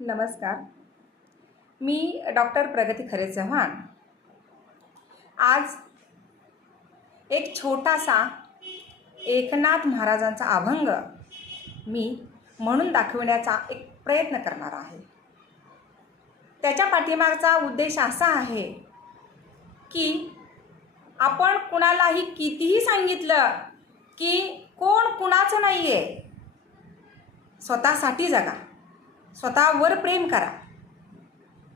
नमस्कार. मी डॉक्टर प्रगती खरे चव्हाण. आज एक छोटासा एकनाथ महाराजांचा अभंग मी म्हणून दाखवण्याचा एक प्रयत्न करणार आहे. त्याच्या पाठीमागचा उद्देश असा आहे की आपण कुणालाही कितीही सांगितलं की कोण कुणाचं नाही आहे, स्वतःसाठी जगा, स्वतःवर प्रेम करा.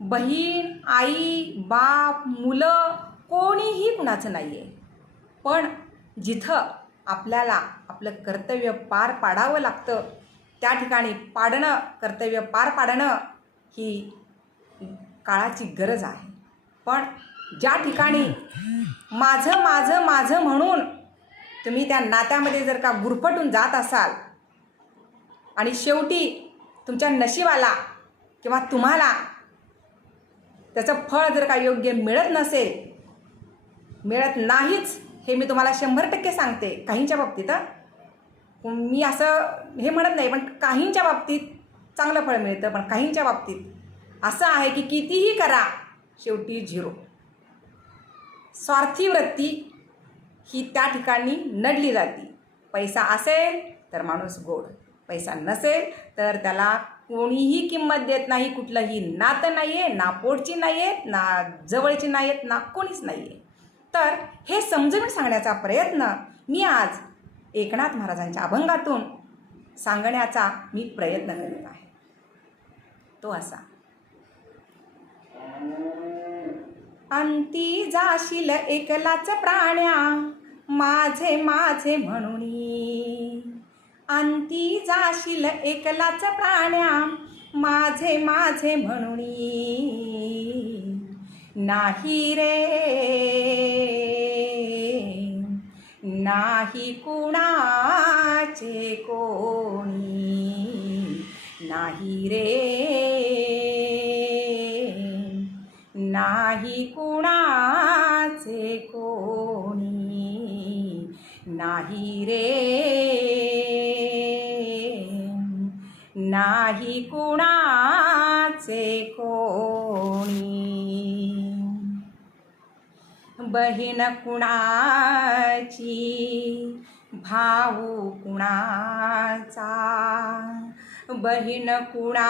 बहीण, आई, बाप, मुलं कोणीही कुणाचं नाही आहे. पण जिथं आपल्याला आपलं कर्तव्य पार पाडावं लागतं त्या ठिकाणी कर्तव्य पार पाडणं ही काळाची गरज आहे. पण ज्या ठिकाणी माझं माझं माझं म्हणून तुम्ही त्या नात्यामध्ये जर का गुरफटून जात असाल आणि शेवटी तुमच्या नशिबाला किंवा तुम्हाला त्याचं फळ जर का योग्य मिळत नसेल, मिळत नाहीच, हे मी तुम्हाला 100% सांगते. काहींच्या बाबतीत मी असं हे म्हणत नाही, पण काहींच्या बाबतीत चांगलं फळ मिळतं, पण काहींच्या बाबतीत असं आहे की कितीही करा शेवटी 0. स्वार्थी वृत्ती ही त्या ठिकाणी नडली जाते. पैसा असेल तर माणूस गोड, पैसा नसेल तर त्याला कोणीही किंमत देत नाही. कुठलंही नातं नाही आहे, ना पोटची नाही आहेत, ना जवळची नाही आहेत, ना कोणीच नाही आहे. तर हे समजून सांगण्याचा प्रयत्न मी आज एकनाथ महाराजांच्या अभंगातून सांगण्याचा मी प्रयत्न करीत आहे. तो असा: अंती जाशील एकलाच प्राण्या, माझे माझे म्हणुनी. अंती जाशील एकलाच प्राण्या, माझे माझे म्हणुनी. नाही रे नाही कुणाचे कोणी. नाही रे नाही कुणाचे कोणी. नाही रे नाही कुणाचे कोणी. बहीण कुणाची, भाऊ कुणाचा. बहीण कुणाची,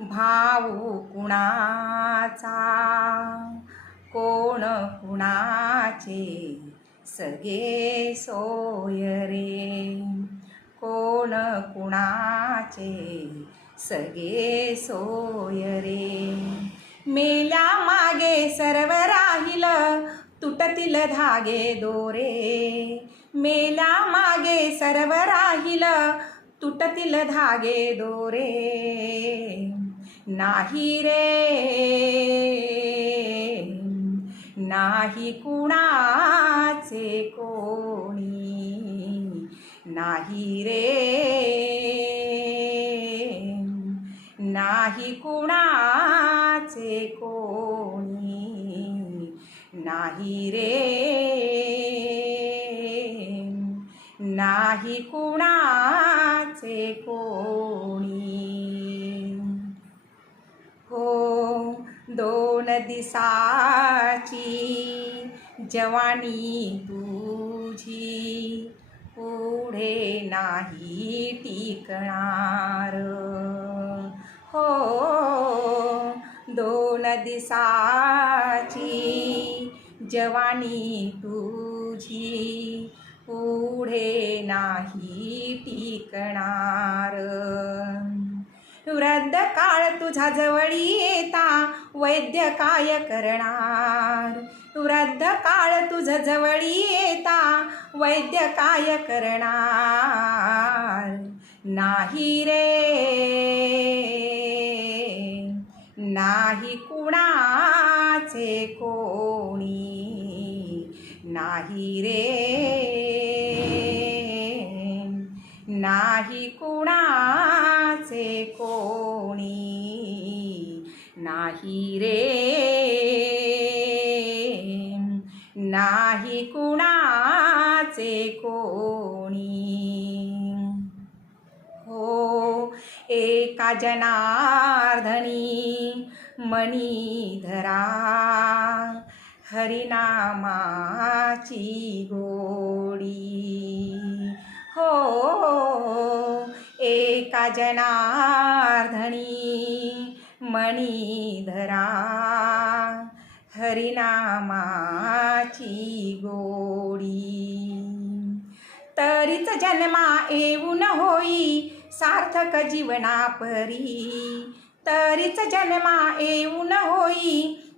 भाऊ कुणाचा. कोण कुणाचे सगे सोय रे. कोण कुणाचे सगे सोय रे. मेल्या मागे सर्व राहील, तुटतील धागे दोरे. मेल्या मागे सर्व राहील, तुटतील धागे दोरे. नाही रे नाही कुणाचे कोणी. नाही रे नाही कुणाचे कोणी. नाही रे नाही कुणाचे कोणी. हो 2 दिसाची जवानी तुझी, पुढे नाही टिकणार. हो 2 दिसाची जवानी तुझी, पुढे नाही टिकणार. वृद्ध काळ तुझा जवळी येता, वैद्य काय करणार. वृद्ध काळ तुझ जवळी येता, वैद्य काय करणार. नाही रे नाही कुणाचे कोणी. नाही रे नाही कुणाचे कोणी. नाही रे नाही कुणाचे कोणी. हो एका जनार्दनी मणी धरा, हरिनामाची गोडी हो. एका जनार्दनी मणी धरा, हरिनामाची गोडी. तरीच जन्मा येऊन होई सार्थक जीवना परी, तरीच जन्मा येऊन होई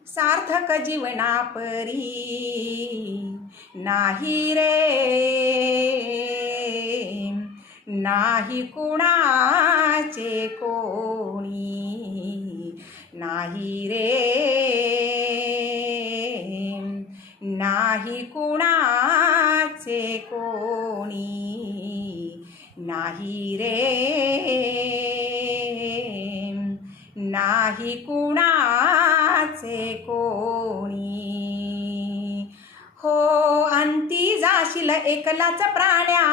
सार्थक जीवना परी. नाही रे नाही कुणाचे कोणी, नाही रे नाही कुणाचे कोणी, नाही रे नाही कुणाचे कोणी हो. अंती जाशील एकलाच प्राण्या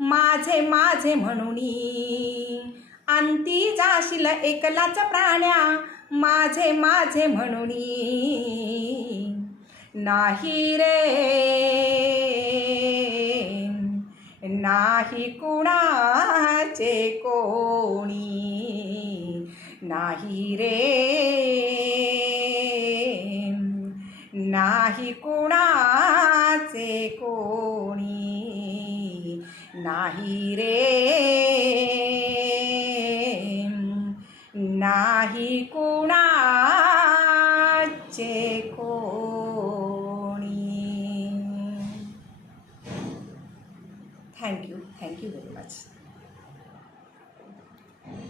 माझे माझे म्हणुनी, अंती जाशील एकलाच प्राण्या माझे माझे म्हणुनी. नाही रे नाही कुणाचे कोणी, नाही रे नाही कुणाचे कोणी, नाही रे